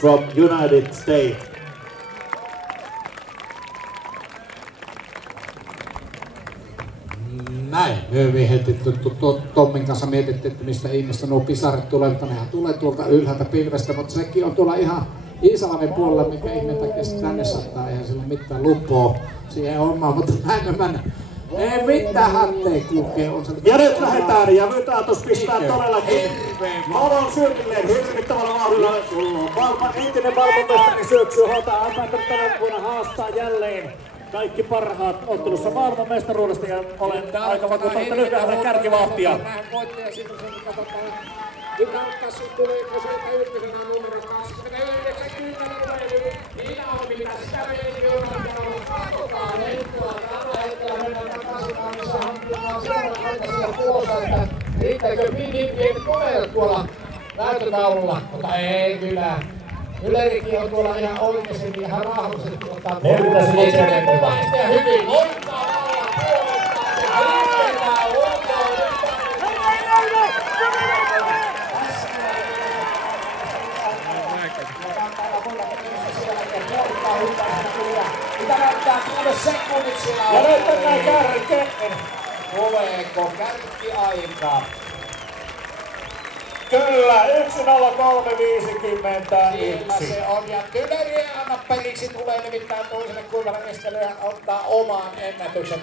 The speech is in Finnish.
from United States. Näin. Me heti Tommin kanssa mietittiin, että mistä ihmistä nuo pisarat tulee, mutta nehän tulee tuolta ylhäältä pilvestä, mutta sekin on tuolla ihan Iisalmen puolella, mikä ihme takia tänne sattaa, eihän sillä mitään lupoa siihen hommaan, mutta näin me mennään. Ei mitään hatteja kulkee. Ja nyt lähdetään ja Vytatus pistää todellakin valon syökilleen hirvittävällä vauhdilla. Entinen maailmanmestari syöksyy hoitaa. On päättänyt tänä vuonna haastaa jälleen kaikki parhaat ottelussa maailmanmestaruudesta ja olen aika vakuuttunut, että nyt lähdetään kärkivauhtia. Nyt tässä tulee sieltä ykkösenä numero 29. Siinä on mitä sitä riittääkö pienimpien koneet tuolla näyttötaululla, mutta ei kyllä. Ylerikin on tuolla ihan oikeasti ihan raahullisesti ottaa tuolla. Ja hyvin loikkaa alla puolustaa ja liikkeetään ulkoa. Mitä näyttää 6 sekunnit siellä on? Ja nyt mennään kärkeen. Tuleeko kärkiaika? Kyllä, 1.03.51. Sillä se on, ja Tyneri ei anna periksi, tulee nimittäin toiselle kuivalle estelyä ottaa oman ennätyksen.